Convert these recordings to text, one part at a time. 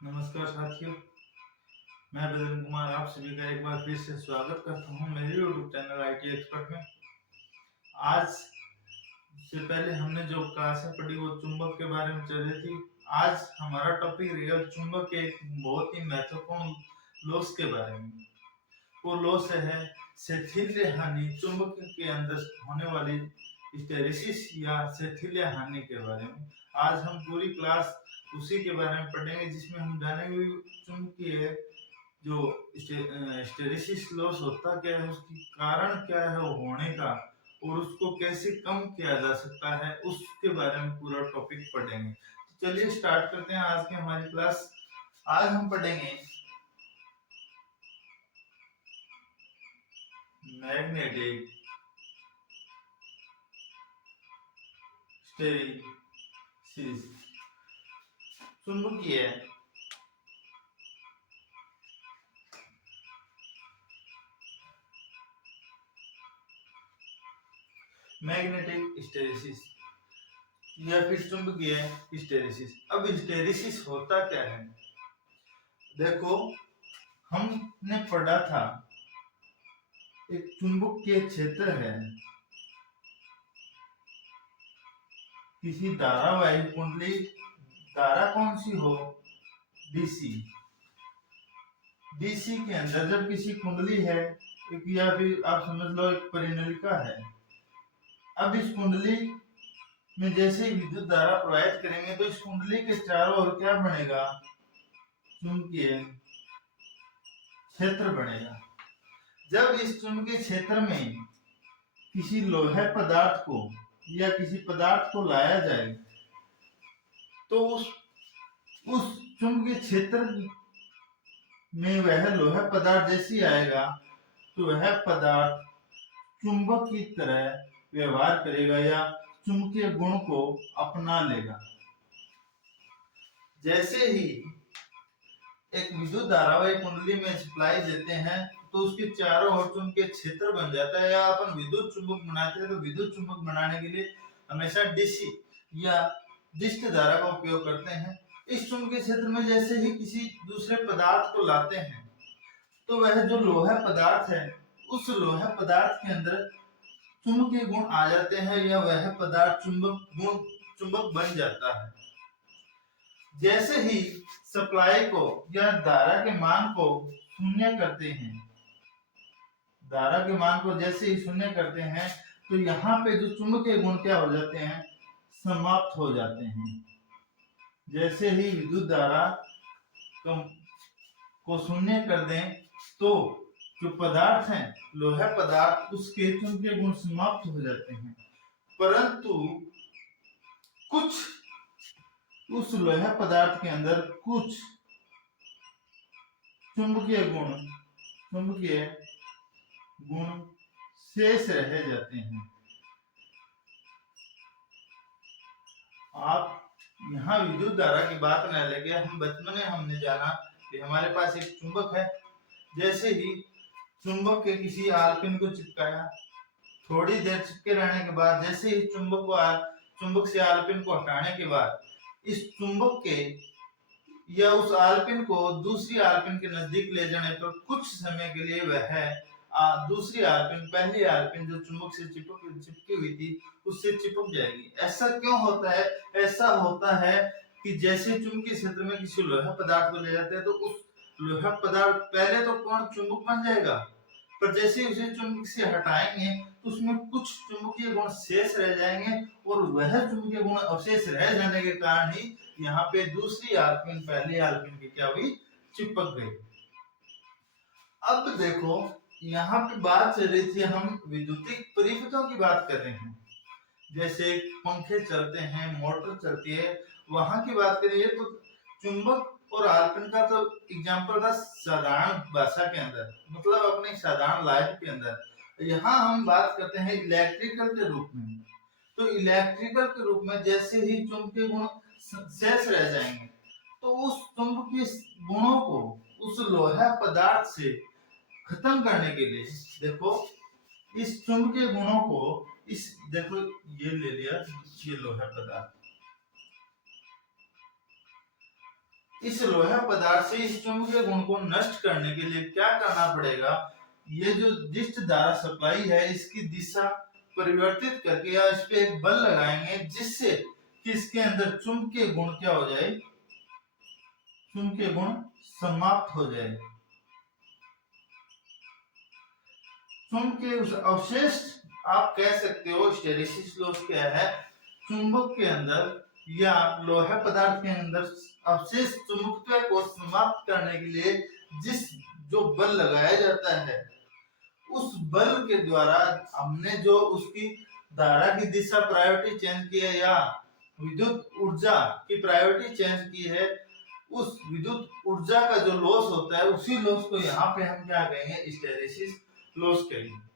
नमस्कार साथियों, मैं बदन कुमार आप सभी का एक बार फिर से स्वागत करता हूं मेरे यूट्यूब चैनल आईटी एक्सपर्ट में। आज से पहले हमने जो क्लासें पढ़ी वो चुंबक के बारे में चल रही थी। आज हमारा टॉपिक रहेगा चुंबक के एक बहुत ही महत्वपूर्ण लॉस के बारे में। वो लॉस है शिथिल्य हानि। चुंबक के अंदर होने वाली हिस्टैरिसीस या शिथिल्य हानि के बारे में आज हम पूरी क्लास उसी के बारे में पढ़ेंगे, जिसमें हम जानेंगे चुंबकीय जो हिस्टैरिसीस लॉस होता क्या है, उसकी कारण क्या है वो होने का, और उसको कैसे कम किया जा सकता है, उसके बारे में पूरा टॉपिक पढ़ेंगे। तो चलिए स्टार्ट करते हैं आज की हमारी क्लास। आज हम पढ़ेंगे मैग्नेटिक हिस्टैरिसीस, चुंबकीय मैग्नेटिक हिस्टैरिसीस या फिर चुंबकीय हिस्टैरिसीस। अब हिस्टैरिसीस होता क्या है, देखो हमने पढ़ा था एक चुंबकीय क्षेत्र है किसी धारावाही कुंडली, धारा कौन सी हो, डीसी। डीसी के अंदर जब किसी कुंडली है एक, या फिर आप समझ लो एक परिनलिका है। अब इस कुंडली में जैसे ही विद्युत धारा प्रवाहित करेंगे तो इस कुंडली के चारों ओर क्या बनेगा, चुंबकीय क्षेत्र बनेगा। जब इस चुंबकीय क्षेत्र में किसी लोहे पदार्थ को या किसी पदार्थ को लाया जाए तो उस चुंबकीय क्षेत्र में वह लोहा पदार्थ जैसी आएगा तो वह पदार्थ चुंबक की तरह व्यवहार करेगा या चुंबकीय गुण को अपना लेगा। जैसे ही एक विद्युत धारावाही कुंडली में सप्लाई देते हैं तो उसके चारों ओर चुंबकीय क्षेत्र बन जाता है, या अपन विद्युत चुंबक बनाते हैं तो विद्युत चुंबक बनाने के लिए हमेशा डीसी या डिस्क धारा का उपयोग करते हैं। इस चुंबकीय क्षेत्र में जैसे ही किसी दूसरे पदार्थ को लाते हैं तो वह जो लोहा पदार्थ है उस लोहा पदार्थ के अंदर चुंबकीय गुण आ जाते हैं या वह पदार्थ चुंबक बन जाता है। जैसे ही सप्लाई को या धारा के मान को शून्य करते हैं, धारा के मान को जैसे ही शून्य करते हैं तो यहाँ पे जो चुंबकीय गुण क्या हो जाते हैं, समाप्त हो जाते हैं। जैसे ही विद्युत धारा को शून्य कर दें तो जो पदार्थ है लोहा पदार्थ उसके चुंबकीय गुण समाप्त हो जाते हैं, परंतु कुछ उस लोहा पदार्थ के अंदर कुछ चुंबकीय गुण शेष रह जाते हैं। आप यहाँ विद्युत धारा की बात न लेके हम बचपन में हमने जाना कि हमारे पास एक चुंबक है। जैसे ही चुंबक के किसी आलपिन को चिपकाया, थोड़ी देर चिपके रहने के बाद जैसे ही चुंबक से आलपिन को हटाने के बाद इस चुंबक के या उस आलपिन को दूसरी आलपिन के नजदीक ले जाने पर कुछ समय के लिए वह दूसरी आलपिन पहली आलपिन जो चुंबक से चिपकी हुई थी उससे चिपक जाएगी। ऐसा क्यों होता है? ऐसा होता है कि जैसे चुंबकीय क्षेत्र में किसी लोहा पदार्थ को ले जाते हैं तो उस लोहा पदार्थ पहले तो कौन चुंबक बन जाएगा, पर जैसे उसे चुंबक से हटाएंगे तो उसमें कुछ चुंबकीय गुण शेष रह जाएंगे, और वह चुंबकीय गुण अवशेष रह जाने के कारण ही यहाँ पे दूसरी आलपिन पहली आलपिन की क्या हुई, चिपक गई। अब देखो यहाँ पे बात चल रही थी, हम विद्युतिक परिपथों की बात कर रहे हैं। जैसे पंखे चलते हैं, मोटर चलती है, वहां की बात करिए तो चुंबक और आलपिन का तो एग्जांपल था साधारण भाषा के अंदर, मतलब अपने साधारण लाइफ के अंदर। यहाँ हम बात करते हैं इलेक्ट्रिकल के रूप में। तो इलेक्ट्रिकल के रूप में जैसे ही चुंबकीय गुण शेष रह जाएंगे तो उस चुंबकीय गुणों को उस लोहा पदार्थ से खत्म करने के लिए देखो इस चुंबकीय गुणों को इस देखो ये ले लिया, ये लोहा पदार्थ, इस लोहा पदार्थ से इस चुंबकीय गुण को नष्ट करने के लिए क्या करना पड़ेगा, ये जो डिस्ट धारा सप्लाई है इसकी दिशा परिवर्तित करके या इस पे एक बल लगाएंगे जिससे कि इसके अंदर चुंबकीय गुण क्या हो जाए, चुंबकीय गुण समाप्त हो जाए। चुंबकीय उस अवशेष आप कह सकते हो हिस्टैरिसीस लॉस क्या है, चुंबक के अंदर या लोहे पदार्थ के अंदर अवशेष चुंबकत्व को समाप्त करने के लिए जिस जो बल लगाया जाता है उस बल के द्वारा हमने जो उसकी धारा की दिशा प्रायोरिटी चेंज की है या विद्युत ऊर्जा की प्रायोरिटी चेंज की है, उस विद्युत ऊर्जा का जो लॉस होता है उसी लॉस को यहाँ पे हम क्या कहेंगे, हिस्टैरिसीस लॉस कहेंगे।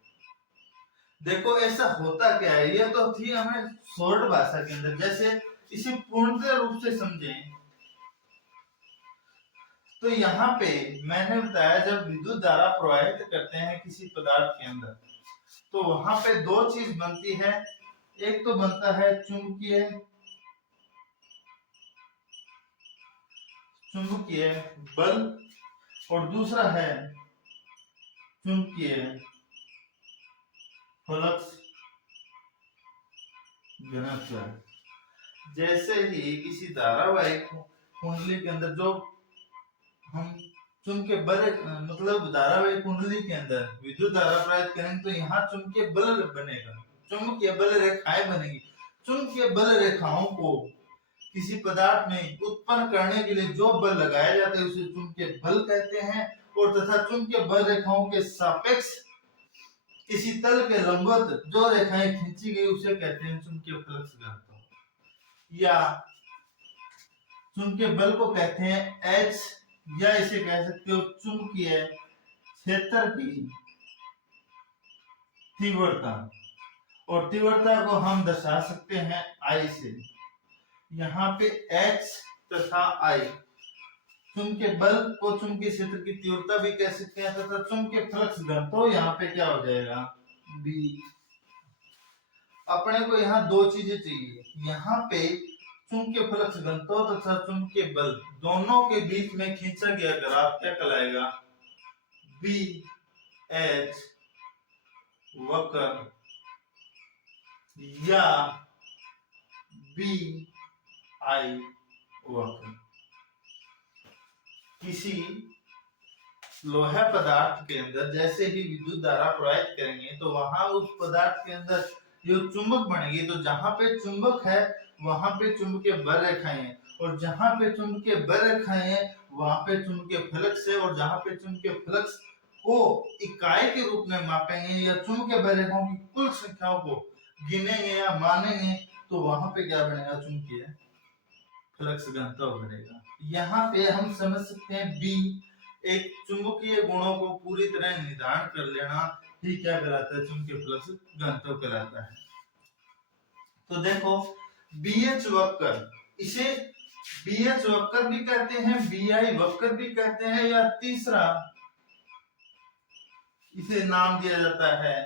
देखो ऐसा होता क्या है, ये तो थी हमें शॉर्ट भाषा के अंदर, जैसे इसे पूर्णतः रूप से समझें तो यहाँ पे मैंने बताया जब विद्युत धारा प्रवाहित करते हैं किसी पदार्थ के अंदर तो वहां पे दो चीज बनती है, एक तो बनता है चुंबकीय बल और दूसरा है चुंबकीय फ्लक्स घनत्व। जैसे ही किसी धारावाहिक कुंडली के अंदर जो हम चुंबकीय बल मतलब धारावाहिक कुंडली के अंदर विद्युत धारा प्रवाहित करेंगे तो यहाँ चुंबकीय बल बनेगा, चुंबकीय बल रेखाएं बनेगी। चुंबकीय बल रेखाओं को किसी पदार्थ में उत्पन्न करने के लिए जो बल लगाया जाता है उसे चुंबकीय बल कहते हैं, और तथा चुंबकीय बल रेखाओं के सापेक्ष किसी तल के लंबवत जो रेखाएं खींची गई उसे कहते हैं चुंबकीय फ्लक्स घनत्व, या चुंबकीय बल को कहते हैं H, या इसे कह सकते हो चुंबकीय क्षेत्र की तीव्रता, और तीव्रता को हम दर्शा सकते हैं I से। यहाँ पे H तथा I चुंबकीय बल को चुंबकीय क्षेत्र की तीव्रता भी कह सकते हैं तथा चुंबकीय फ्लक्स घनत्व यहाँ पे क्या हो जाएगा, B। अपने को यहाँ दो चीजें चाहिए, यहाँ पे चुंबकीय फ्लक्स घनत्व तथा चुंबकीय बल दोनों के बीच में खींचा गया ग्राफ क्या कहलाएगा, बी एच वक्र या बी आई वक्र। किसी लोहा पदार्थ के अंदर जैसे ही विद्युत धारा प्रवाहित करेंगे तो वहां उस पदार्थ के अंदर जो चुंबक बनेगी, तो जहां पे चुंबक है वहां पे चुंबकीय बल रेखाएं हैं, और जहां पे चुंबकीय बल रेखाएं हैं वहां पे चुंबकीय फ्लक्स है, और जहां पे चुंबकीय फ्लक्स को इकाई के रूप में मापेंगे या चुंबकीय बल रेखाओं की कुल संख्याओं को गिनेंगे या मानेंगे तो वहां पे क्या बनेगा, चुंबकीय फ्लक्स घनत्व बनेगा। यहाँ पे हम समझ सकते हैं बी एक चुंबकीय गुणों को पूरी तरह निर्धारण कर लेना ही क्या कहलाता है, चुंबकीय फ्लक्स घनत्व कहलाता है। तो देखो बीएच वक्र, इसे बीएच वक्र भी कहते हैं, बीआई वक्र भी कहते हैं, या तीसरा इसे नाम दिया जाता है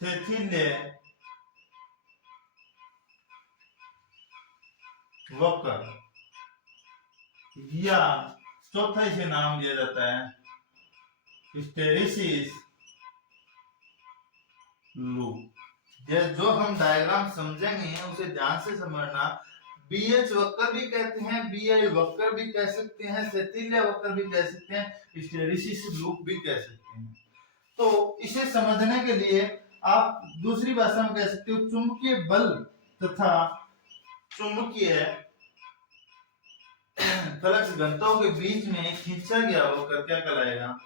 सेथिल्य वक्र, या चौथा इसे नाम दिया जाता है हिस्टैरिसीस लूप। जो हम डायग्राम समझेंगे उसे ध्यान से समझना। बीएच वक्र भी कहते हैं, बीआई वक्र भी कह सकते हैं, सेथिल्य वक्र भी कह सकते हैं, हिस्टैरिसीस लूप भी कह सकते हैं। तो इसे समझने के लिए आप दूसरी भाषा में कह सकते हो चुंबकीय बल तथा चुंबकीय फ्लक्स घनत्व के बीच में खींचा गया वक्र क्या कहलाएगा,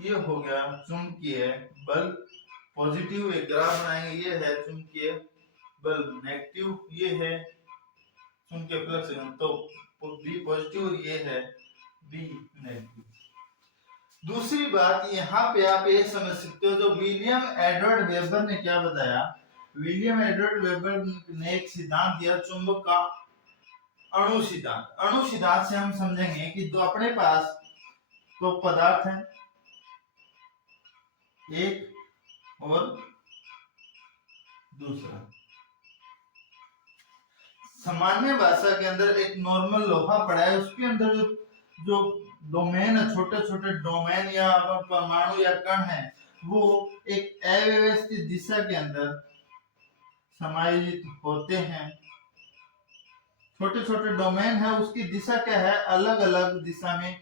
ये हो गया चुंबकीय बल। पॉजिटिव एक ग्राफ बनाएंगे, ये है चुंबकीय बल, नेगेटिव ये है चुंबकीय फ्लक्स घनत्व बी पॉजिटिव, और ये है बी नेगेटिव। दूसरी बात यहाँ पे आप ये समझ सकते हो जो विलियम एडवर्ड वेबर ने क्या बताया विलियम एडवर्ड वेबर ने एक सिद्धांत दिया चुंबक का, अणु सिद्धांत। अणु सिद्धांत से हम समझेंगे कि तो अपने पास दो पदार्थ हैं, एक और दूसरा। सामान्य भाषा के अंदर एक नॉर्मल लोहा पड़ा है, उसके अंदर जो डोमेन है, छोटे छोटे डोमेन या परमाणु या कण है, वो एक अव्यवस्थित दिशा के अंदर समायोजित होते हैं। छोटे छोटे डोमेन है, उसकी दिशा क्या है, अलग अलग दिशा में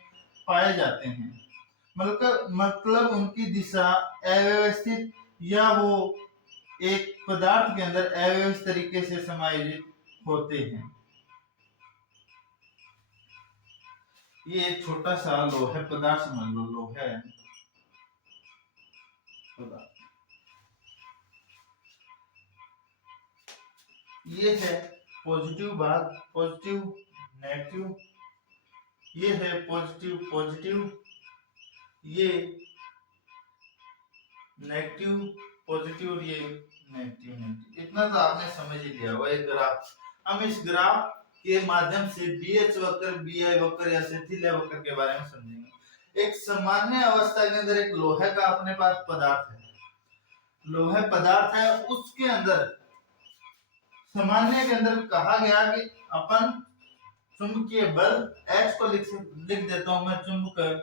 पाए जाते हैं। मतलब उनकी दिशा अव्यवस्थित या वो एक पदार्थ के अंदर अव्यवस्थित तरीके से समायोजित होते हैं। ये एक छोटा सा लोहे पदार्थ समझ लो, लोहे पदार्थ। ये है पॉजिटिव भाग, पॉजिटिव नेगेटिव, ये है पॉजिटिव पॉजिटिव, ये नेगेटिव पॉजिटिव और ये नेगेटिव नेगेटिव। इतना तो आपने समझ ही लिया होगा। एक ग्राफ, हम इस ग्राफ के माध्यम से बीएच वक्र, बीआई वक्र या सेथिलिया वक्र के बारे में समझेंगे। एक सामान्य अवस्था के अंदर एक लोहे का अपने पास पदार्थ है, लोहे पदार्थ है, उसके अंदर सामान्य के अंदर कहा गया कि अपन चुंबकीय बल H को लिख देता हूं मैं, चुंबकीय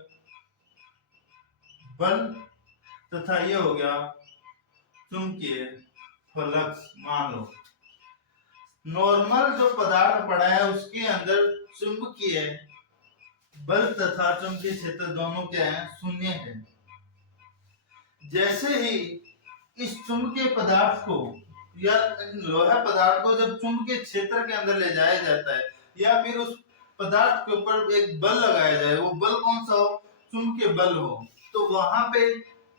बल, तथा ये हो गया चुंबकीय फ्लक्स। मान लो नॉर्मल जो पदार्थ पड़ा है उसके अंदर चुंबकीय बल तथा चुंबकीय क्षेत्र दोनों क्या है, शून्य है। जैसे ही इस चुंबकीय पदार्थ को या लोहा पदार्थ को जब चुंबकीय क्षेत्र के अंदर ले जाया जाता है या फिर उस पदार्थ के ऊपर एक बल लगाया जाए, वो बल कौन सा हो, चुंबकीय बल हो, तो वहां पे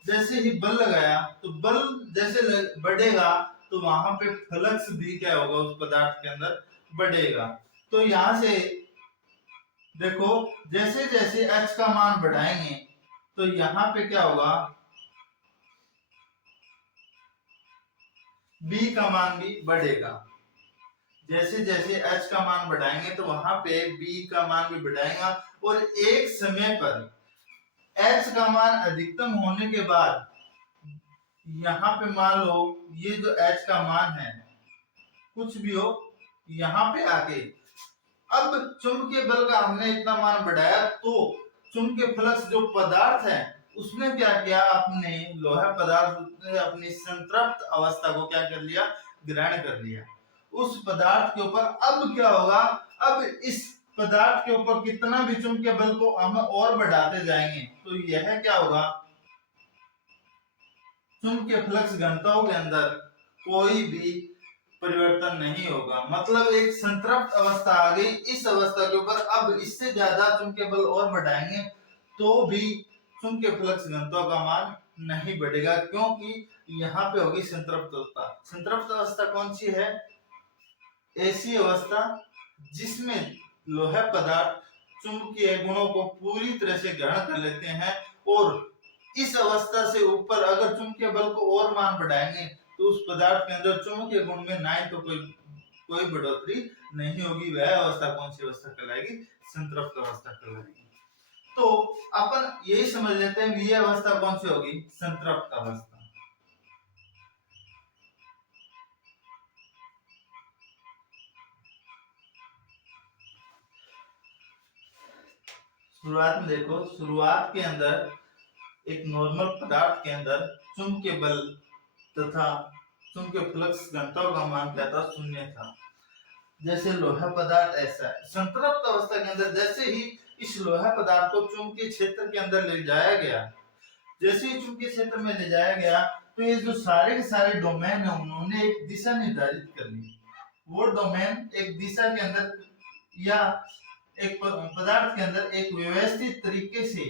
जैसे ही बल लगाया तो बल जैसे बढ़ेगा तो वहां पे फ्लक्स भी क्या होगा, उस पदार्थ के अंदर बढ़ेगा। तो यहां से देखो जैसे जैसे H का मान बढ़ाएंगे तो यहाँ पे क्या होगा, B का मान भी बढ़ेगा। जैसे जैसे H का मान बढ़ाएंगे तो वहां पे B का मान भी बढ़ाएगा और एक समय पर H का मान अधिकतम होने के बाद यहाँ पे मान लो ये जो H का मान है कुछ भी हो, यहाँ पे आके अब चुंबकीय बल का हमने इतना मान बढ़ाया तो चुंबकीय फ्लक्स जो पदार्थ है उसने क्या किया, अपने लोहा पदार्थ ने अपनी संतृप्त अवस्था को क्या कर लिया, ग्रहण कर लिया। उस पदार्थ के ऊपर अब क्या होगा, अब इस पदार्थ के ऊपर कितना भी चुंबकीय बल को हम और बढ़ाते जाएंगे तो यह क्या होगा, चुंबकीय फ्लक्स घनत्व के अंदर कोई भी परिवर्तन नहीं होगा। मतलब एक संतृप्त अवस्था आ गई, इस अवस्था के ऊपर अब इससे ज्यादा चुंबकीय बल और बढ़ाएंगे तो भी चुंबकीय फ्लक्स घनत्व का मान नहीं बढ़ेगा, क्योंकि यहाँ पे होगी संतृप्त अवस्था। संतृप्त अवस्था कौन सी है, ऐसी अवस्था जिसमें लोहा पदार्थ चुंबकीय गुणों को पूरी तरह से ग्रहण कर लेते हैं और इस अवस्था से ऊपर अगर चुंबकीय बल को और मान बढ़ाएंगे तो उस पदार्थ के अंदर चुंबकीय गुण में ना तो कोई बढ़ोतरी नहीं होगी। वह अवस्था कौन सी अवस्था कहलाएगी, संतृप्त अवस्था कहलाएगी। तो अपन यही समझ लेते हैं ये अवस्था कौन सी होगी, संतृप्त अवस्था। शुरुआत में देखो, शुरुआत के अंदर एक नॉर्मल पदार्थ के अंदर चुंबकीय बल तथा चुंबकीय फ्लक्स घनत्व का मान क्या था, शून्य था। जैसे लोहा पदार्थ ऐसा है। संतृप्त अवस्था के अंदर जैसे ही इस लोहा पदार्थ को चुंबकीय क्षेत्र के अंदर ले जाया गया, जैसे ही चुंबकीय क्षेत्र में ले जाया गया तो ये जो सारे के सारे डोमेन है उन्होंने एक दिशा निर्धारित कर ली। वो डोमेन एक दिशा के अंदर या एक पदार्थ के अंदर एक व्यवस्थित तरीके से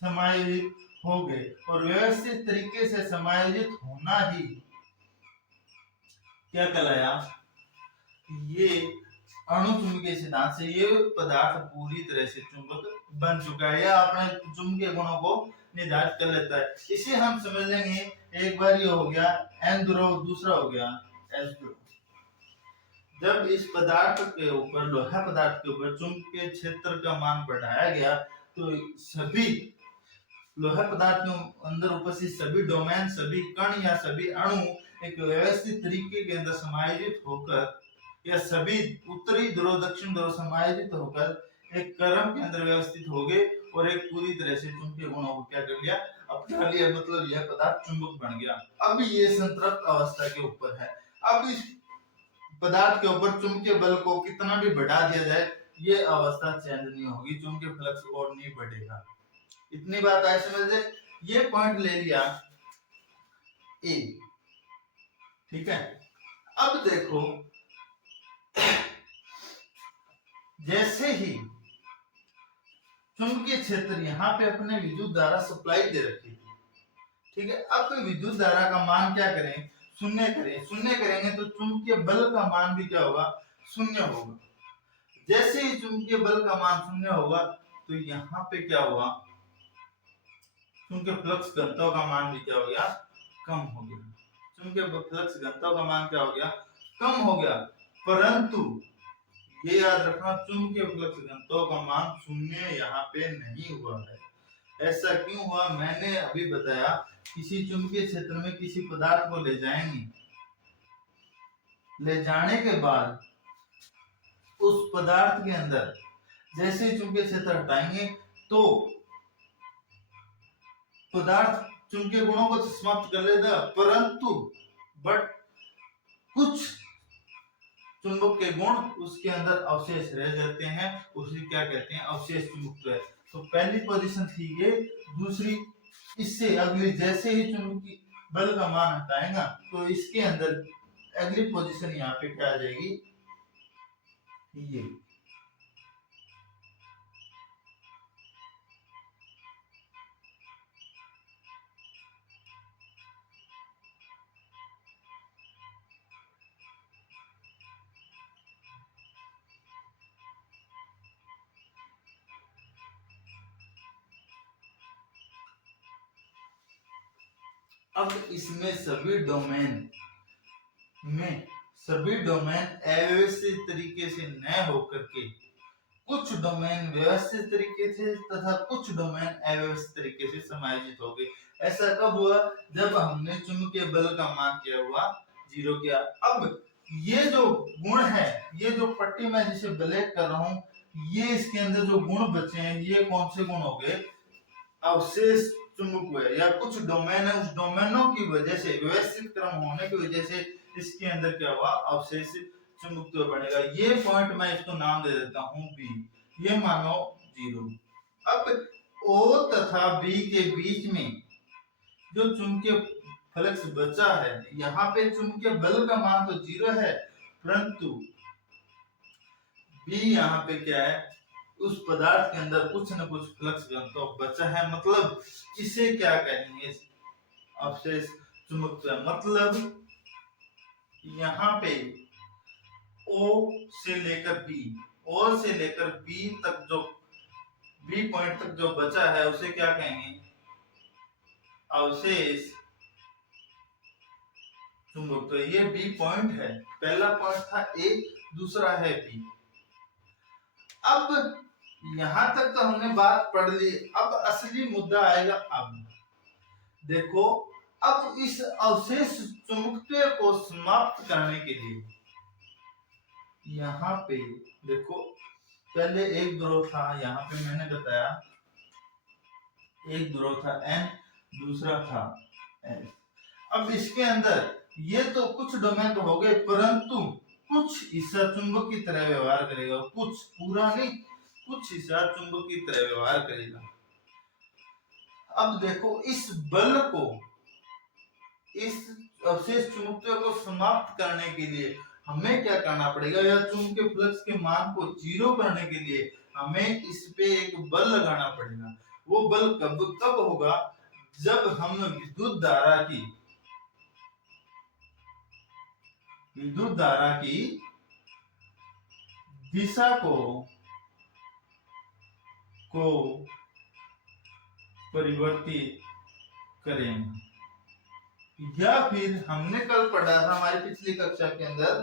समायोजित हो गए और व्यवस्थित तरीके से समायोजित होना ही क्या कहलाया, ये अणु चुंबकीय सिद्धांत से ये पदार्थ पूरी तरह से चुंबक बन चुका है या अपने चुंबकीय गुणों को निर्धारित कर लेता है। इसे हम समझ लेंगे एक बार ये हो गया n ध्रुव, दूसरा हो गया s ध्रुव। जब इस पदार्थ के ऊपर, लोहा पदार्थ के ऊपर चुंबकीय क्षेत्र का मान बढ़ाया गया तो सभी लोहा पदार्थ के अंदर उपस्थित सभी डोमेन, सभी कण या सभी अणु एक व्यवस्थित तरीके के अंदर समायोजित होकर, या सभी उत्तरी ध्रुव दक्षिण ध्रुव समायोजित होकर एक क्रम के अंदर व्यवस्थित हो गए और एक पूरी तरह से चुंबकीय गुणों को क्या कर लिया, अपना लिया। मतलब यह पदार्थ चुंबक बन गया। अब ये संतृप्त अवस्था के ऊपर है। अब इस पदार्थ के ऊपर चुंबकीय बल को कितना भी बढ़ा दिया जाए, ये अवस्था चेंज नहीं होगी, चुंबकीय फ्लक्स और नहीं बढ़ेगा। इतनी बात आए समझ ले। ये पॉइंट ले लिया ए, ठीक है। अब देखो, जैसे ही चुंबकीय क्षेत्र यहाँ पे अपने विद्युत धारा सप्लाई दे रखी थी, ठीक है। अब विद्युत धारा का मान क्या करें, शून्य करें। शून्य करेंगे तो चुंबकीय बल का मान भी क्या होगा, शून्य होगा। जैसे ही चुंबकीय बल का मान शून्य होगा तो यहाँ पे क्या हुआ, चुंबकीय फ्लक्स घनत्व का मान भी क्या हो गया, कम हो गया। चुंबकीय फ्लक्स घनत्व का मान क्या हो गया, कम हो गया। परंतु ये याद रखना, चुंबकीय फ्लक्स घनत्व का मान शून्य यहाँ पे नहीं हुआ है। ऐसा क्यों हुआ, मैंने अभी बताया। किसी चुंबकीय क्षेत्र में किसी पदार्थ को ले जाएंगे, ले जाने के बाद उस पदार्थ के अंदर जैसे ही चुंबकीय क्षेत्र हटाएंगे तो पदार्थ चुंबकीय गुणों को समाप्त कर लेगा, परंतु कुछ चुंबक के गुण उसके अंदर अवशेष रह जाते हैं। उसे क्या कहते हैं, अवशेष चुंबकत्व है। तो पहली पोजीशन थी ये। दूसरी, इससे अगली, जैसे ही चुंबकीय बल का मान हटाएगा तो इसके अंदर अगली पोजीशन यहाँ पे क्या आ जाएगी, ये। अब इसमें सभी डोमेन अव्यवस्थित तरीके से न होकर के कुछ डोमेन व्यवस्थित तरीके से तथा कुछ डोमेन अव्यवस्थित तरीके से समायोजित हो गए। ऐसा कब हुआ, जब हमने चुंबकीय बल का मान क्या हुआ, 0 किया। अब ये जो गुण है, ये जो पट्टी में जिसे ब्लैक कर रहा हूं, ये इसके अंदर जो गुण बचे हैं, ये कौन से गुण हो गए, अवशेष चुंबक है, या कुछ डोमेन है। उस डोमेनों की वजह से, व्यवस्थित क्रम होने की वजह से इसके अंदर क्या हुआ, अवशेष चुंबकत्व बनेगा। ये पॉइंट मैं इसको नाम दे देता हूं बी, ये मानो 0। अब ओ तथा बी के बीच में जो चुंबकीय फ्लक्स बचा है, यहाँ पे चुंबकीय बल का मान तो 0 है, परंतु बी यहाँ पे क्या है, उस पदार्थ के अंदर कुछ न कुछ फ्लक्स घनत्व बचा है। मतलब इसे क्या कहेंगे, अवशेष चुंबकत्व। मतलब यहाँ पे O से लेकर B, O से लेकर B तक जो B पॉइंट तक जो बचा है उसे क्या कहेंगे, अवशेष चुंबकत्व। ये B पॉइंट है। पहला पॉइंट था A, दूसरा है B। अब यहां तक तो हमने बात पढ़ ली। अब असली मुद्दा आएगा। अब देखो, अब इस अवशेष चुंबकत्व को समाप्त करने के लिए यहाँ पे देखो, पहले एक ध्रुव था, यहाँ पे मैंने बताया एक ध्रुव था N, दूसरा था S। अब इसके अंदर ये तो कुछ डोमेन तो हो गए, परंतु कुछ हिस्सा चुंबक की तरह व्यवहार करेगा, कुछ, पूरा नहीं, कुछ हिस्सा चुंबक की तरह व्यवहार करेगा। अब देखो, इस बल को, इस अवशेष चुंबकत्व को समाप्त करने के लिए हमें क्या करना पड़ेगा, या चुंबकीय फ्लक्स के मान को 0 करने के लिए हमें इस पे एक बल लगाना पड़ेगा। वो बल कब होगा, जब हम विद्युत धारा की दिशा को परिवर्तित करेंगे। या फिर हमने कल पढ़ा था हमारी पिछली कक्षा के अंदर,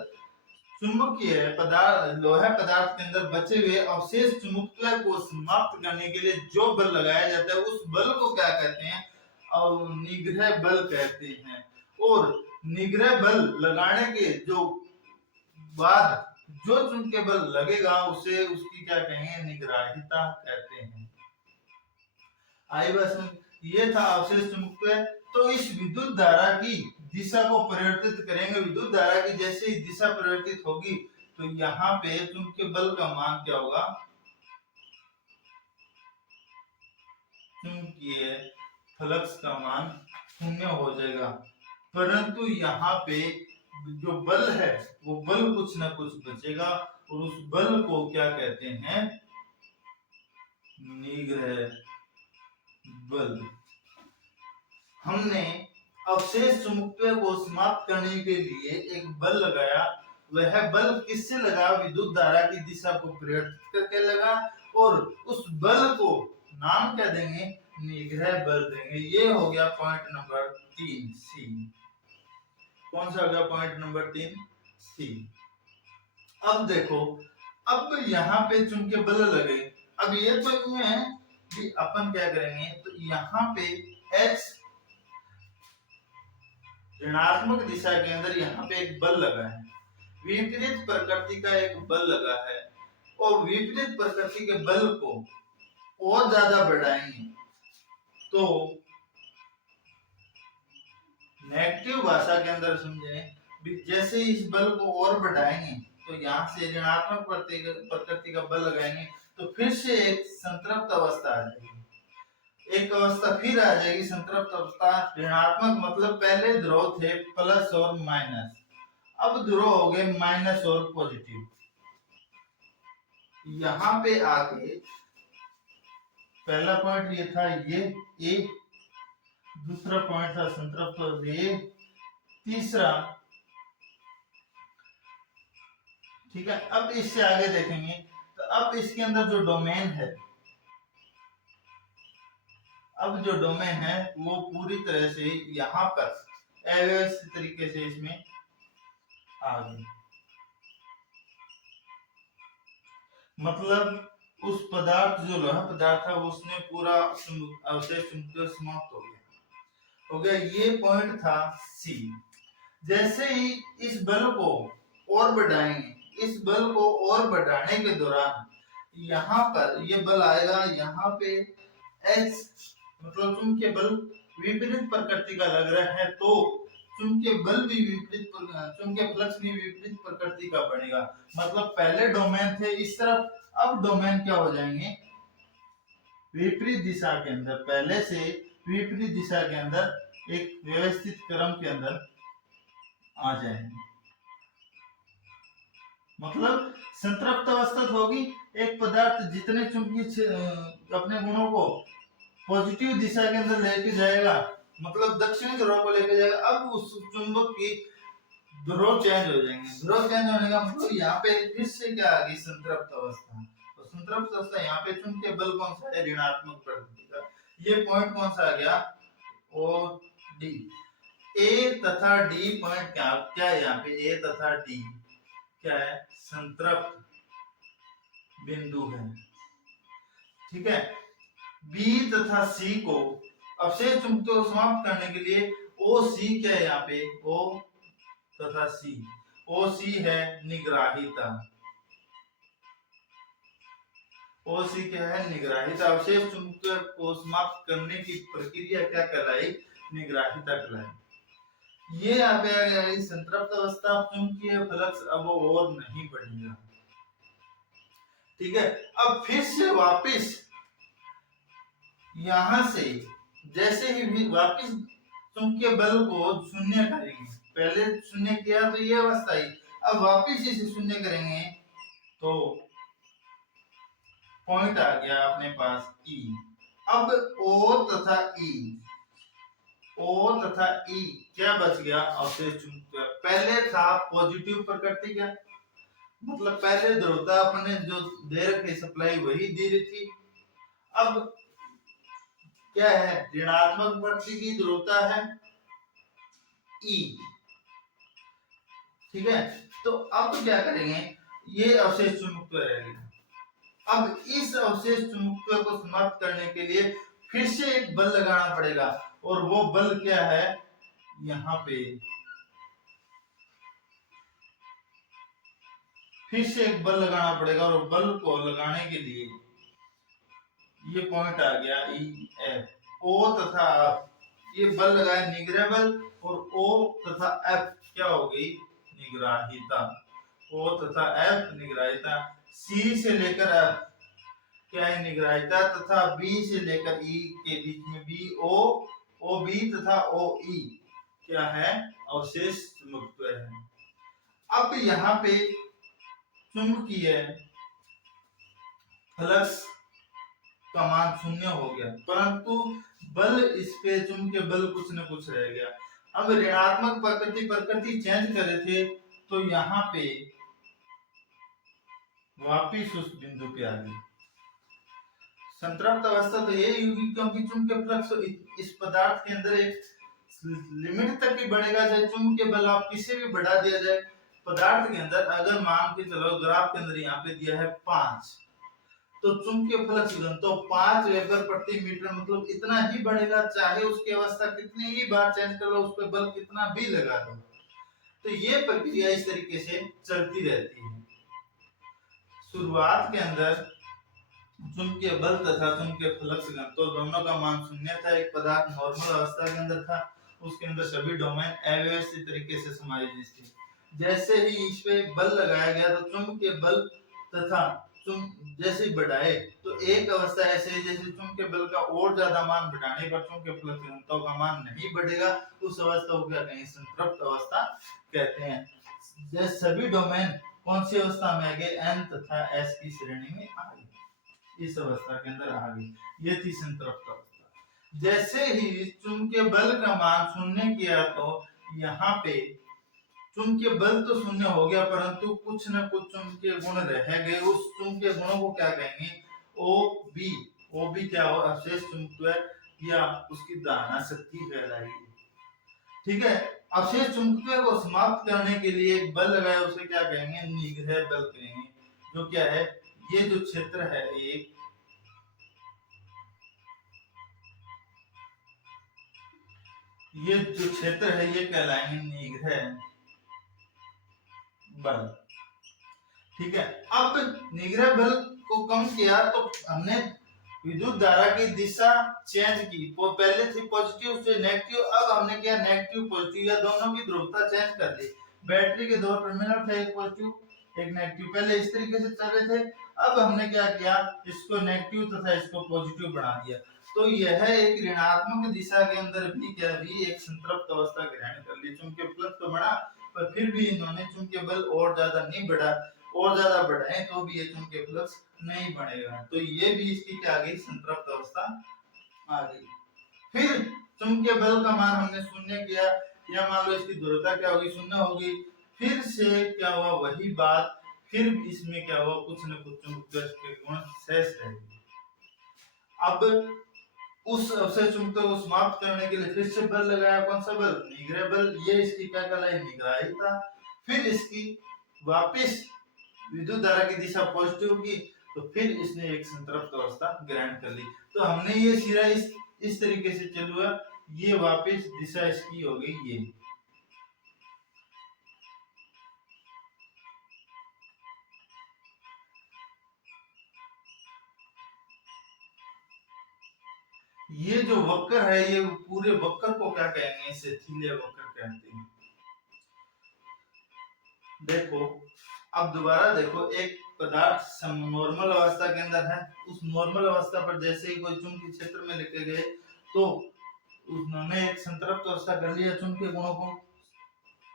चुंबकीय पदार्थ, लोहा पदार्थ के अंदर बचे हुए अवशेष चुंबकत्व को समाप्त करने के लिए जो बल लगाया जाता है उस बल को क्या कहते हैं, और निग्रह बल कहते हैं। और निग्रह बल लगाने के जो बाद जो चुंबकीय बल लगेगा उसे उसकी क्या कहेंगे, निग्राहिता कहते हैं। आई बस ये था अवशेष चुंबकत्व। तो इस विद्युत धारा की दिशा को परिवर्तित करेंगे। विद्युत धारा की जैसे ही दिशा परिवर्तित होगी तो यहाँ पे चुंबकीय बल का मान क्या होगा, चुंबकीय फ्लक्स का मान 0 हो जाएगा। परंतु यहाँ पे जो बल है वो बल कुछ ना कुछ बचेगा और उस बल को क्या कहते हैं, निग्रह बल। हमने अवशेष चुंबकत्व को समाप्त करने के लिए एक बल लगाया। वह बल किससे लगा, विद्युत धारा की दिशा को परिवर्तित करके लगा। और उस बल को नाम क्या देंगे, निग्रह बल देंगे। ये हो गया पॉइंट नंबर 3 सी। कौन सा हो गया पॉइंट नंबर 3 सी। अब देखो, अब यहाँ पे चुंबकीय बल लगे। अब ये तो ये है कि अपन क्या करेंगे, तो यहाँ पे H ऋणात्मक दिशा के अंदर यहाँ पे एक बल लगा है, विपरीत प्रकृति का एक बल लगा है। और विपरीत प्रकृति के बल को और ज्यादा बढ़ाएंगे तो नेगेटिव भाषा के अंदर समझें, जैसे इस बल को और बढ़ाएंगे तो यहाँ से ऋणात्मक प्रकृति का बल लगाएंगे तो फिर से एक संतृप्त अवस्था आ जाएगी। एक अवस्था फिर आ जाएगी संतृप्त अवस्था। ऋणात्मक मतलब पहले ध्रुव थे प्लस और माइनस, अब ध्रुव हो गए माइनस और पॉजिटिव। यहाँ पे आके पहला पॉइंट ये था, ये ए, दूसरा पॉइंट था संतृप्त और ए, तीसरा, ठीक है। अब इससे आगे देखेंगे तो अब इसके अंदर जो डोमेन है, अब जो डोमेन है वो पूरी तरह से यहाँ पर अव्यवस्थित तरीके से इसमें आ गई। मतलब उस पदार्थ जो लोहा पदार्थ था उसने पूरा अवशेष चुंबकत्व समाप्त हो गया। ये पॉइंट था सी। जैसे ही इस बल को और बढ़ाएंगे, इस बल को और बढ़ाने के दौरान यहाँ पर ये बल आएगा, यहाँ पे H मतलब चुंबकीय बल विपरीत प्रकृति का लग रहा है तो चुंबकीय बल भी विपरीत, चुंबकीय फ्लक्स भी विपरीत प्रकृति का बनेगा। मतलब पहले डोमेन थे इस तरफ, अब डोमेन क्या हो जाएंगे, विपरीत दिशा के अंदर, पहले से विपरीत दिशा के अंदर एक व्यवस्थित क्रम के अंदर आ जाएंगे। मतलब संतृप्त अवस्था होगी। एक पदार्थ जितने चुंबकीय अपने गुणों को पॉजिटिव दिशा के अंदर लेके जाएगा, मतलब दक्षिणी ध्रुव को लेके जाएगा, अब उस चुंबक की ध्रुव चेंज हो जाएंगे। ध्रुव चेंज होने का मतलब यहाँ पे फिर से क्या आ गई, संतृप्त अवस्था। तो संतृप्त अवस्था यहाँ पे चुंबकीय बल कौन सा है, ऋणात्मक प्रकृति का। ये पॉइंट कौन सा आ गया, ओ डी। ए तथा डी पॉइंट क्या क्या है यहाँ पे, ए तथा डी क्या है, संतृप्त बिंदु है, ठीक है। बी तथा सी को अवशेष चुंबकत्व को समाप्त करने के लिए ओ सी क्या है यहाँ पे, ओ तथा सी, ओ सी है निग्राहिता, ओ सी क्या है, निग्राहिता। अवशेष चुंबकत्व को समाप्त करने की प्रक्रिया क्या कहलाई, निग्राहिता कहलाई। ये यहाँ पे आ गया संतृप्त अवस्था, चुंबकीय फ्लक्स अब और नहीं बढ़ेगा, ठीक है। अब फिर से वापिस यहां से जैसे ही वापिस चुंबकीय बल को शून्य करेंगे, पहले शून्य किया तो ये अवस्था ही, अब वापिस इसे शून्य करेंगे तो पॉइंट आ गया अपने पास E। अब O तथा E, O तथा E क्या बच गया, अवशेष चुंबकत्व। पहले था पॉजिटिव प्रकृति का, मतलब पहले ध्रुवता अपने जो दे रखी सप्लाई वही दे रही थी। अब क्या है, ऋणात्मक प्रकृति की ध्रुवता है, ई। ठीक है, तो अब क्या करेंगे, ये अवशेष चुंबकत्व रहेगा। अब इस अवशेष चुंबकत्व को समाप्त करने के लिए फिर से एक बल लगाना पड़ेगा, और वो बल क्या है, यहाँ पे फिर से एक बल लगाना पड़ेगा, और बल को लगाने के लिए ये पॉइंट आ गया ई एफ, ओ तथा ये बल लगाए निग्रह बल, और ओ तथा एफ क्या हो गई, निग्राहिता। ओ तथा एफ निग्राहिता, सी से लेकर एफ क्या है, निग्राहिता, तथा बी से लेकर ई के बीच में बी ओ, ओ बी तथा ओ ई क्या है, अवशेष चुंबकत्व है। अब यहाँ पे चुंबकीय फ्लक्स का मान शून्य हो गया, परंतु बल इस पे चुंबकीय बल कुछ न कुछ रह गया। अब ऋणात्मक प्रकृति चेंज करे थे, तो यहाँ पे वापिस उस बिंदु पे आ गई संतृप्त अवस्था। तो ये होगी क्योंकि चुंबकीय फ्लक्स इस पदार्थ के अंदर एक लिमिट तक ही बढ़ेगा, चाहे चुंबकीय बल आप किसी भी बढ़ा दिया जाए पदार्थ के अंदर। अगर मान के चलो ग्राफ के अंदर यहाँ पे दिया है 5, तो चुंबकीय फ्लक्स घनत्व 5 वेबर प्रति मीटर, मतलब इतना ही बढ़ेगा, चाहे उसकी अवस्था कितनी ही बार चेंज कर लो, उस पर बल कितना भी लगा दो। तो ये प्रक्रिया इस तरीके से चलती रहती है। शुरुआत के अंदर चुंबकीय बल तथा चुंबकीय फ्लक्स घनत्व दोनों का मान शून्य था। एक पदार्थ नॉर्मल अवस्था के अंदर था, उसके अंदर सभी डोमेन अव्यवस्थित तरीके से समायोजित थे। जैसे ही इस पे बल लगाया गया, तो चुंबकीय बल तथा जैसे बढ़ाए, तो एक अवस्था ऐसे है जैसे चुंबकीय बल का और ज्यादा मान बढ़ाने पर चुंबकीय फ्लक्स घनत्व का मान नहीं बढ़ेगा, उस अवस्था को क्या कहेंगे, संतृप्त अवस्था कहते हैं। जैसे सभी डोमेन कौन सी अवस्था में आ गए, एन तथा एस की श्रेणी में आ गए, इस अवस्था के अंदर आ गई, ये थी संतृप्त अवस्था। जैसे ही चुंबकीय बल का मान शून्य किया, तो यहाँ पे चुंबकीय बल तो शून्य हो गया, परंतु कुछ न कुछ चुंबकीय गुण रह गए। उस चुंबकीय गुणों को क्या कहेंगे, ओ बी। ओ बी क्या हो, अवशेष चुंबकत्व या उसकी दाहना शक्ति कहलाएगी। ठीक है, अवशेष चुंबकत्व को समाप्त करने के लिए एक बल लगाया, उसे क्या कहेंगे, निग्रह बल कहेंगे। जो क्या है, ये जो क्षेत्र है एक, ये जो क्षेत्र है ये कहलाएंगे निग्रह बल। ठीक है, अब निग्रह बल को कम किया, तो हमने विद्युत धारा की दिशा चेंज की। वो पहले थी पॉजिटिव से नेगेटिव, अब हमने क्या, नेगेटिव पॉजिटिव या दोनों की ध्रुवता चेंज कर दी। बैटरी के दो टर्मिनल थे, एक पॉजिटिव एक नेगेटिव, पहले इस तरीके से चल रहे थे, अब हमने क्या किया, इसको नेगेटिव तथा इसको पॉजिटिव बना दिया। तो यह एक ऋणात्मक दिशा के अंदर भी क्या, भी एक संतृप्त अवस्था ग्रहण कर ली। चुंबकीय फ्लक्स तो बढ़ा, पर फिर भी इन्होंने चुंबकीय बल और ज्यादा नहीं बढ़ा, और ज्यादा बढ़ाएं तो भी ये चुंबकीय फ्लक्स नहीं बढ़ेगा। तो ये भी इसकी क्या आ गई, संतृप्त अवस्था आ गई। फिर चुंबकीय बल का मान हमने शून्य किया, या मान लो इसकी ध्रुवता क्या होगी, शून्य होगी। फिर से क्या हुआ, वही बात, फिर इसमें क्या हुआ, कुछ न कुछ चुंबकीय के गुण शेष रहेंगे। अब उस अवशेष चुंबकत्व को समाप्त करने के लिए फिर से बल लगाया, कौन सा बल, निग्रह बल। ये इसकी क्या कहलाई, निग्राहिता। फिर इसकी वापस विद्युत धारा की दिशा पॉजिटिव की, तो फिर इसने एक संतृप्त अवस्था ग्रहण कर ली। तो हमने ये सिरा इस तरीके से चलुआ, ये वापस दिशा इसकी हो गई ये जो वक्र है, ये पूरे वक्र को क्या कहेंगे, इसे थिले वक्र कहते हैं। देखो, अब दोबारा देखो, एक पदार्थ नॉर्मल अवस्था के अंदर है, उस नॉर्मल अवस्था पर जैसे ही कोई चुंबकीय क्षेत्र में लेके गए, तो उन्होंने एक संतृप्त अवस्था कर लिया, चुंबकीय गुणों को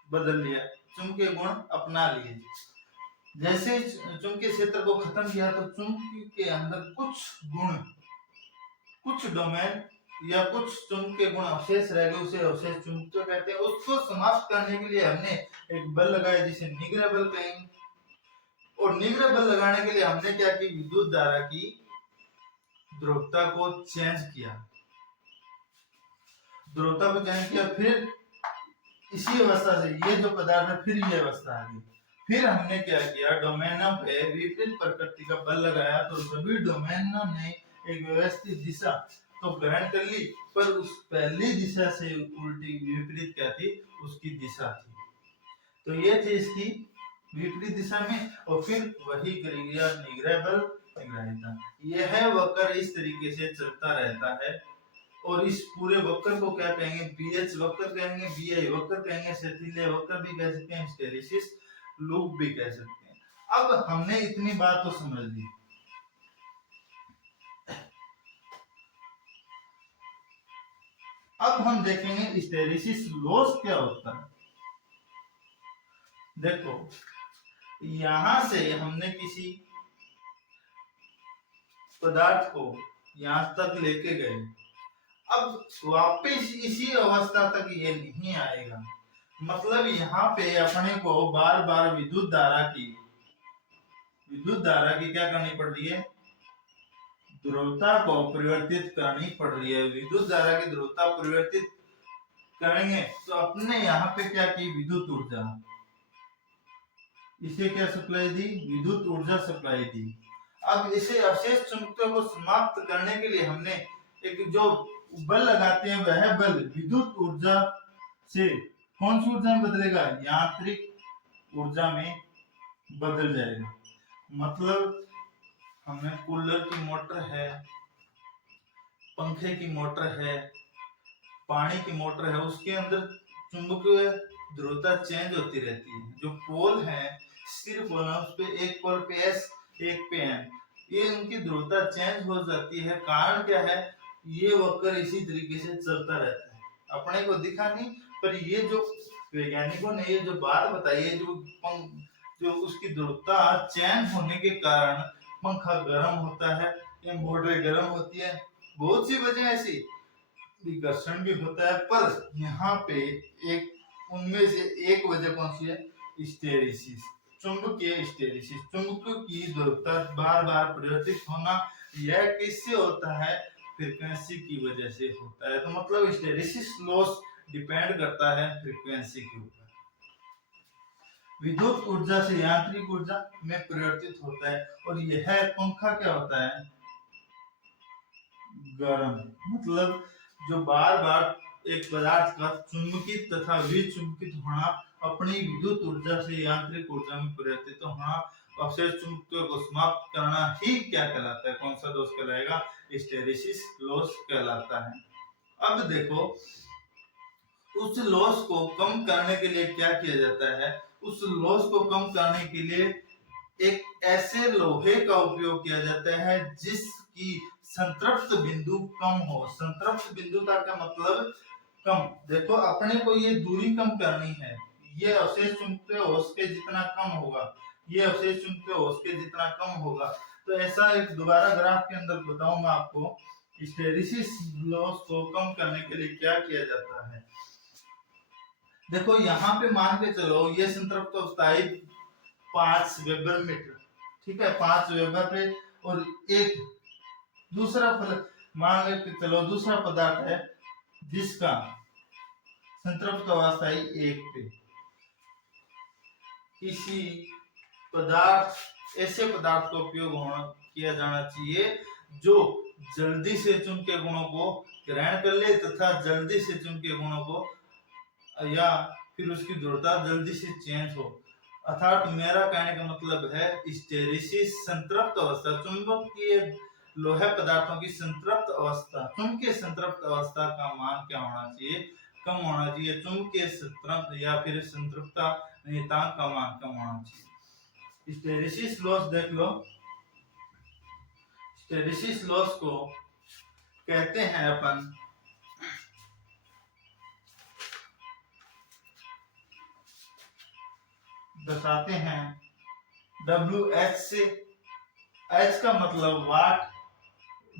बदल लिया, चुंबकीय गुण अपना लिए। जैसे चुंबकीय क्षेत्र को खत्म किया, तो चुंबकीय के अंदर कुछ गुण, कुछ डोमेन या कुछ चुंबकीय गुण अवशेष रह गए, उसे अवशेष चुंबकत्व कहते हैं। उसको समाप्त करने के लिए हमने एक बल लगाया, जिसे निग्रह बल कहेंगे। और निग्रह बल लगाने के लिए हमने क्या की, विद्युत धारा की ध्रुवता को चेंज किया, ध्रुवता को चेंज किया। फिर इसी अवस्था से ये जो पदार्थ है फिर ये अवस्था आ गई। फिर हमने क्या किया, डोमेनों पे विपरीत प्रकृति का बल लगाया तो सभी डोमेनों ने एक व्यवस्थित दिशा तो ग्रहण कर ली, पर उस पहली दिशा से उल्टी विपरीत क्या थी, उसकी दिशा थी। तो ये थी इसकी विपरीत दिशा में। और फिर वही क्रिया निग्रह बल निग्रहिता, यह वक्र इस तरीके से चलता रहता है। और इस पूरे वक्र को क्या कहेंगे, बीएच वक्र कहेंगे, बीआई वक्र कहेंगे, सेथिल्य वक्र भी कह सकते हैं, हिस्टैरिसीस लूप भी कह सकते हैं। अब हमने इतनी बात तो समझ ली। अब हम देखेंगे हिस्टैरिसीस लॉस क्या होता है। देखो यहां से हमने किसी पदार्थ को यहां तक लेके गए, अब वापस इसी अवस्था तक ये नहीं आएगा। मतलब यहाँ पे अपने को बार बार विद्युत धारा की क्या करनी पड़ रही है, ध्रुवता को परिवर्तित करनी पड़ रही है। विद्युत धारा की ध्रुवता परिवर्तित करेंगे तो अपने यहाँ पे क्या की, विद्युत ऊर्जा, इसे क्या सप्लाई दी, विद्युत ऊर्जा सप्लाई दी। अब इसे अवशेष चुंबकत्व को समाप्त करने के लिए हमने एक जो बल लगाते हैं, वह बल विद्युत ऊर्जा से कौन सी ऊर्जा में बदलेगा, यांत्रिक ऊर्जा में बदल जाएगा। मतलब हमें कूलर की मोटर है, पंखे की मोटर है, पानी की मोटर है, उसके अंदर चुंबकीय ध्रुवता चेंज होती रहती है। जो पोल है स्थिर पोल है, उस पे एक पोल पे एस एक पे एन, ये उनकी ध्रुवता चेंज हो जाती है। कारण क्या है, ये वक्र इसी तरीके से चलता रहता है। अपने को दिखा नहीं, पर ये जो वैज्ञानिकों ने ये जो बात बताई है, जो उसकी ध्रुवता चेंज होने के कारण पंखा गर्म होता है या मोटर गर्म होती है, बहुत सी वजह ऐसी, घर्षण भी होता है। पर यहाँ पे एक उनमें से एक वजह कौन सी है, हिस्टैरिसीस, चुंबकीय हिस्टैरिसीस, चुंबक की ध्रुवता बार बार परिवर्तित होना। यह किससे होता है, फ्रीक्वेंसी की वजह से होता है। तो मतलब हिस्टैरिसीस लॉस डिपेंड करता है फ्रीक्वेंसी के ऊपर। विद्युत ऊर्जा से यांत्रिक ऊर्जा में परिवर्तित होता है। और यह पंखा क्या होता है, गर्म। मतलब जो बार बार एक पदार्थ का चुंबकित तथा विचुंबकित होना, अपनी विद्युत ऊर्जा से यांत्रिक ऊर्जा में परिवर्तित होना, अवशेष चुंबकत्व को समाप्त करना ही क्या कहलाता है, कौन सा दोष कहलाएगा, हिस्टैरिसीस लॉस कहलाता है। अब देखो उस लॉस को कम करने के लिए क्या किया जाता है, उस लॉस को कम करने के लिए एक ऐसे लोहे का उपयोग किया जाता है जिसकी संतृप्त बिंदु कम हो। संतृप्त बिंदुता का मतलब कम। देखो अपने को ये दूरी कम करनी है, ये अवशेष चुंबकीय होश के जितना कम होगा, ये अवशेष चुंबकीय होश के जितना कम होगा। तो ऐसा एक दोबारा ग्राफ के अंदर बताऊंगा आपको, हिस्टैरिसीस लॉस को कम करने के लिए क्या किया जाता है। देखो यहाँ पे मान के चलो ये संतृप्त अवस्था 5 वेबर मीटर, ठीक है, 5 वेबर पे। और एक दूसरा मान के चलो दूसरा पदार्थ है जिसका संतृप्त अवस्था 1 पे। किसी पदार्थ, ऐसे पदार्थ का उपयोग किया जाना चाहिए जो जल्दी से चुंबकीय गुणों को ग्रहण कर ले तथा जल्दी से चुंबकीय गुणों को या फिर उसकी ध्रुवता जल्दी से चेंज हो। अर्थात मेरा कहने का मतलब है हिस्टैरिसीस संतृप्त अवस्था, चुंबकीय लोहे पदार्थों की संतृप्त अवस्था, चुंबकीय संतृप्त अवस्था का मान क्या होना चाहिए, कम होना चाहिए। चुंबकीय संतृप्त या फिर संतृप्तता नियतांक का मान कम होना चाहिए। हिस्टैरिसीस लॉस देख लो, हिस्टैरिसीस लॉस को कहते हैं अपन बताते हैं WH से। H का मतलब वाट,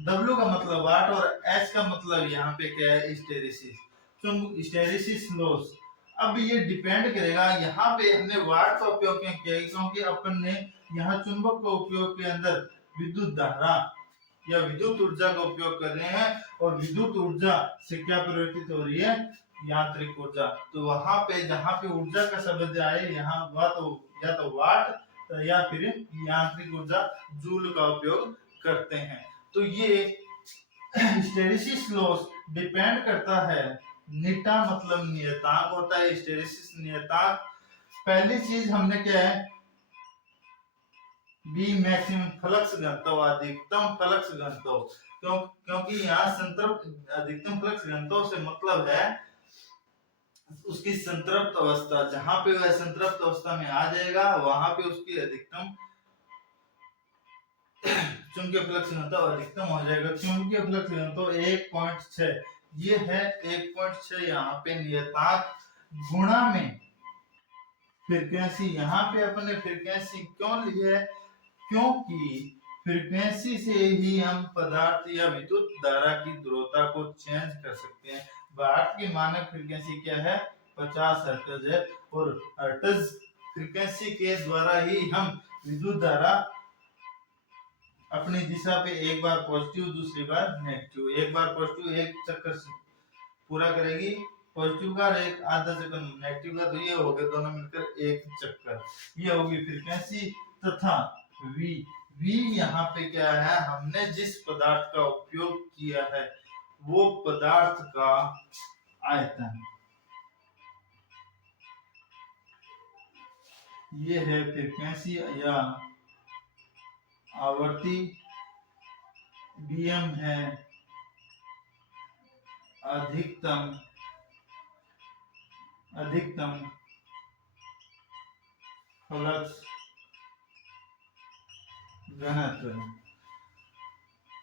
W का मतलब वाट और H का मतलब यहाँ पे क्या है, हिस्टैरिसीस, हिस्टैरिसीस लॉस। अब ये डिपेंड करेगा, यहाँ पे हमने वाट का उपयोग क्यों किया, क्योंकि अपन ने यहाँ चुंबक का उपयोग के अंदर विद्युत धारा या विद्युत ऊर्जा का उपयोग कर रहे हैं। और विद्युत ऊर्जा से क्या परिवर्तित हो रही है, यांत्रिक ऊर्जा। तो वहां पे जहां पे ऊर्जा का शब्द आए यहाँ वह तो या तो वाट या फिर यांत्रिक ऊर्जा जूल का उपयोग करते हैं। तो ये हिस्टैरिसीस लॉस डिपेंड करता है, नीटा मतलब नियतांक होता है, हिस्टैरिसीस नियतांक। पहली चीज हमने क्या है, बी मैक्सिमम फ्लक्स घनत्व, अधिकतम फ्लक्स घनत्व। क्योंकि यहाँ संतृप्त अधिकतम फ्लक्स घनत्व से मतलब है उसकी संतृप्त अवस्था, जहां पे वह संतृप्त अवस्था में आ जाएगा वहां पे उसकी अधिकतम चुंबकीय फ्लक्स घनत्व अधिकतम हो जाएगा। चुंबकीय फ्लक्स घनत्व 1.6, ये है 1.6 यहाँ पे नियतांक, गुणा में फ्रीक्वेंसी। यहाँ पे अपने फ्रीक्वेंसी क्यों ली है, क्योंकि फ्रीक्वेंसी से ही हम पदार्थ या विद्युत धारा की ध्रुवता को चेंज कर सकते हैं। भारत की मानक फ्रीक्वेंसी क्या है, 50 हर्ट्ज है, और हर्ट्ज फ्रीक्वेंसी के द्वारा ही हम विद्युत धारा अपनी दिशा पे एक बार पॉजिटिव दूसरी बार नेगेटिव, एक बार पॉजिटिव एक चक्कर पूरा करेगी पॉजिटिव का, एक आधा चक्कर नेगेटिव का, तो ये हो गए दोनों मिलकर एक चक्कर, ये होगी फ्रीक्वेंसी। तथा वी, वी यहाँ पे क्या है, हमने जिस पदार्थ का उपयोग किया है वो पदार्थ का आयतन, ये है फ्रीक्वेंसी या आवर्ती, बीएम है अधिकतम फ्लक्स घनत्व।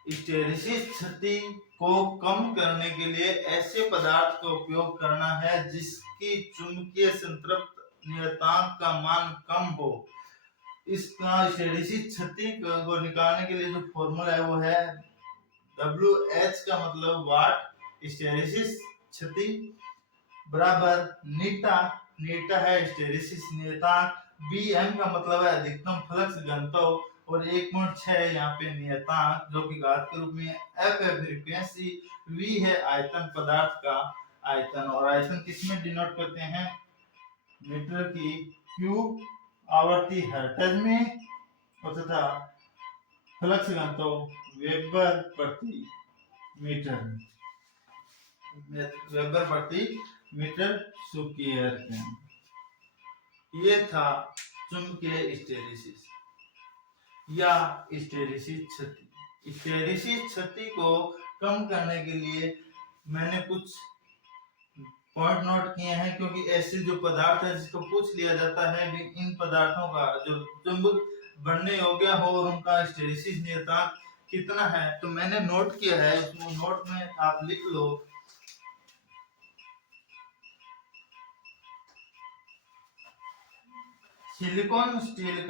हिस्टैरिसीस क्षति को कम करने के लिए ऐसे पदार्थ का उपयोग करना है जिसकी चुंबकीय संतृप्त नियतांक का मान कम हो। इसका हिस्टैरिसीस क्षति को निकालने के लिए जो फॉर्मूला है वो है WH का मतलब वाट हिस्टैरिसीस क्षति बराबर नीटा, नीटा है हिस्टैरिसीस नियतांक, BM का मतलब है अधिकतम फ्लक्स घनत्व, और 1.6 यहाँ पे नियतांक जो कि घात के रूप में, F है फ्रीक्वेंसी, V है आयतन पदार्थ का आयतन, और आयतन किसमें डिनोट करते हैं, मीटर की क्यूब आवर्ती हर्ट्ज में, और तथा फ्लक्स घनत्व वेबर प्रति मीटर, वेबर प्रति मीटर स्क्वायर। ये था चुंबकीय हिस्टैरिसीस या हिस्टैरिसीस क्षति। हिस्टैरिसीस क्षति को कम करने के लिए मैंने कुछ पॉइंट नोट किए हैं, क्योंकि ऐसे जो पदार्थ है जिसको पूछ लिया जाता है भी इन पदार्थों का जो चुंबक बनने योग्य हो और उनका हिस्टैरिसीस नियतांक कितना है, तो मैंने नोट किया है, उस नोट में आप लिख लो। सिलिकॉन स्टील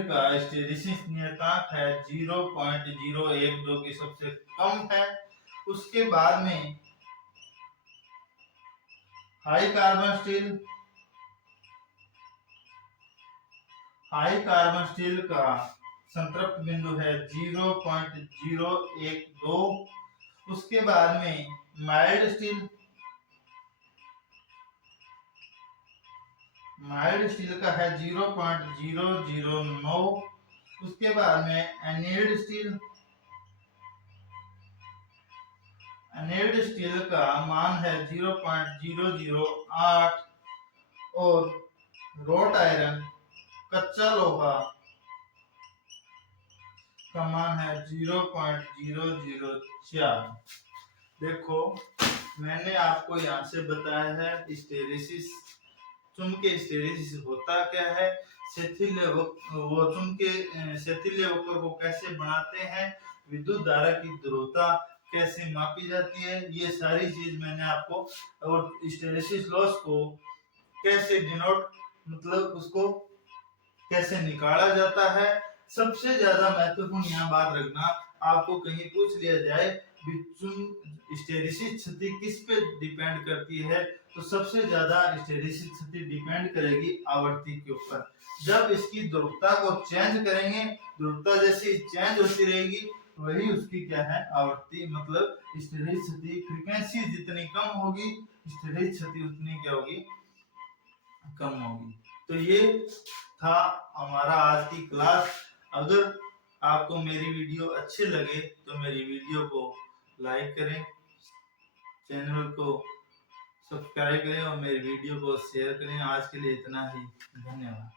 का हिस्टैरिसीस नियतांक है 0.012 जो कि सबसे कम है। उसके बाद में हाई कार्बन स्टील का संतृप्त बिंदु है 0.012। उसके बाद में माइल्ड स्टील का है 0.009। उसके बाद में एनील्ड स्टील का मान है 0.008, और रोट आयरन कच्चा लोहा का मान है 0.004। देखो मैंने आपको यहाँ से बताया है हिस्टैरिसीस, चुंबकीय हिस्टैरिसीस होता क्या है, शिथिल्य वक्र को कैसे बनाते हैं, विद्युत धारा की ध्रुवता कैसे मापी जाती है, ये सारी चीज मैंने आपको, और हिस्टैरिसीस लॉस को कैसे डिनोट मतलब उसको कैसे निकाला जाता है। सबसे ज्यादा महत्वपूर्ण यहाँ बात रखना, आपको कहीं पूछ लिया जाए हिस्टैरिसीस क्षति किस पे डिपेंड करती है, तो सबसे ज्यादा स्टेरिसिटी डिपेंड करेगी आवर्ती के ऊपर। जब इसकी ध्रुवता को चेंज करेंगे, ध्रुवता जैसे चेंज होती रहेगी, वही उसकी क्या है आवर्ती, मतलब स्टेरिसिटी। फ्रीक्वेंसी जितनी कम होगी, स्टेरिसिटी उतनी क्या होगी, कम होगी। तो ये था हमारा आज की क्लास। अगर आपको मेरी वीडियो अच्छी लगे तो मेरी वीडियो को लाइक करें, चैनल को सब्सक्राइब करें और मेरी वीडियो को शेयर करें। आज के लिए इतना ही, धन्यवाद।